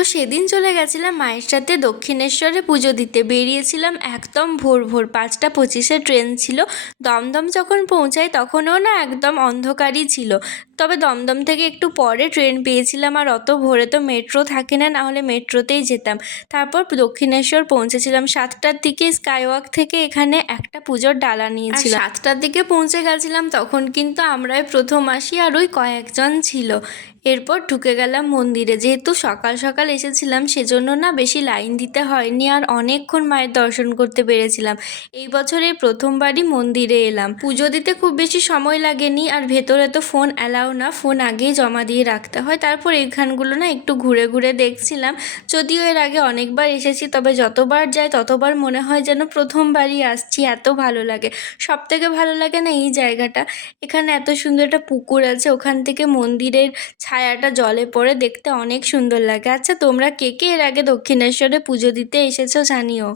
তো সেদিন চলে গেছিলাম মায়ের সাথে দক্ষিণেশ্বরে পুজো দিতে। বেরিয়েছিলাম একদম ভোর ভোর 5:25-এ ট্রেন ছিল। দমদম যখন পৌঁছাই তখনও না একদম অন্ধকারই ছিল। তবে দমদম থেকে একটু পরে ট্রেন পেয়েছিলাম, আর অত ভোরে তো মেট্রো থাকে না, নাহলে মেট্রোতেই যেতাম। তারপর দক্ষিণেশ্বর পৌঁছেছিলাম 7টার দিকে। স্কাইওয়াক থেকে এখানে একটা পুজোর ডালা নিয়েছিলাম। 7টার দিকে পৌঁছে গেছিলাম, তখন কিন্তু আমরাই প্রথম আসি, আর ওই কয়েকজন ছিল। এরপর ঢুকে গেলাম মন্দিরে। যেহেতু সকাল সকাল এসেছিলাম সেজন্য না বেশি লাইন দিতে হয়নি, আর অনেকক্ষণ মায়ের দর্শন করতে পেরেছিলাম। এই বছর এই প্রথমবারই মন্দিরে এলাম। পুজো দিতে খুব বেশি সময় লাগেনি, আর ভেতরে তো ফোন অ্যালাউ না, ফোন আগেই জমা দিয়ে রাখতে হয়। তারপর এইখানগুলো না একটু ঘুরে ঘুরে দেখছিলাম। যদিও এর আগে অনেকবার এসেছি, তবে যতবার যাই ততবার মনে হয় যেন প্রথমবারই আসছি, এত ভালো লাগে। সবথেকে ভালো লাগে না এই জায়গাটা, এখানে এত সুন্দর একটা পুকুর আছে, ওখান থেকে মন্দিরের ছায়াটা জলে পড়ে, দেখতে অনেক সুন্দর লাগে। আচ্ছা, তোমরা কে কে এর আগে দক্ষিণেশ্বরে পুজো দিতে এসেছো জানিও।